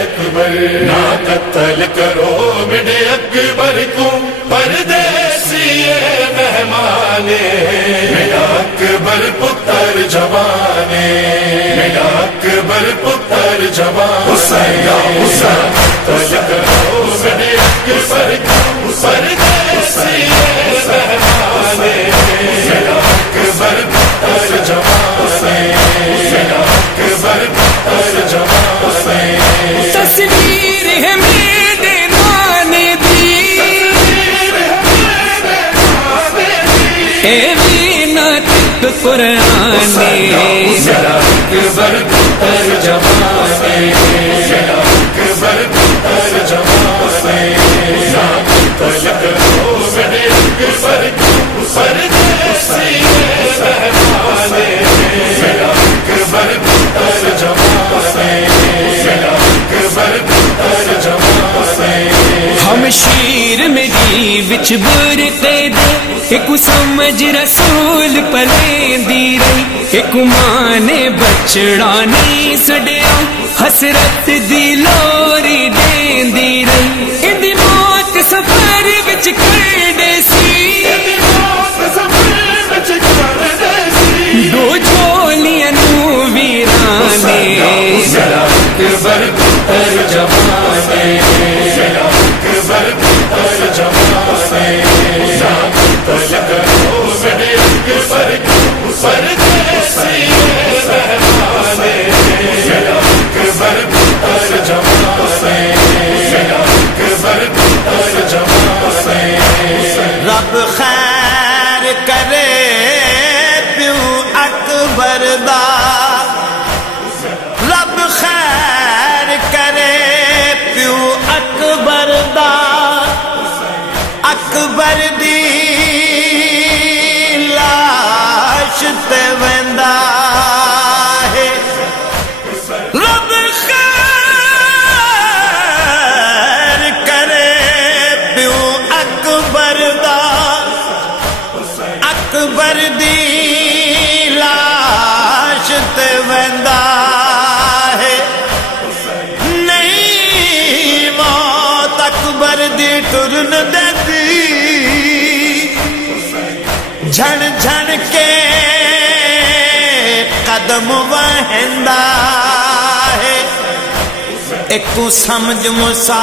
اکبر نہ قتل کرو میرے اکبر کو پردیسی مہمانے میرا اکبر پتر جوانے میرا اکبر پتر جوان حسین قتل کرو میرے اکبر کو پردیسی مہمانے میرا اکبر پتر جوانے میرا اکبر پتر جوانے تصویر ہے میرے نانے دی اے وینا تک قرآنے میرا اکبر پتر جوانے میرا اکبر پتر جوانے نا قتل کرو میرے اکبر کو پردیسی مہمانے میرا اکبر پتر جوانے میرا اکبر پتر جوانے ہم شیر میری وچ برتے دے ایک سمجھ رسول پلیندی رہی ایک ماں نے بچڑا نہیں سڈیا حسرت دی لوری دیندی رہی اندی موت سفر وچ کردے سی دو جھولیاں نو ویرانے میرا اکبر پتر جوانے میرا اکبر پتر جوانے نا قتل کرو میرے اکبر کو پردیسی مہمانے میرا اکبر پتر جوانے میرا اکبر پتر جوانے رب خیر کرے پیو اکبر دا رب خیر کرے پیو اکبر دا اکبر دی لاش تے ویندا ہے رب خیر کرے پیو اکبر دا اکبر دی لاش تے ویندا ہے نہیں موت اکبر دی ٹرن دیتی جھن جھن کے قدم وہندا ہے ایک سمجھ مسا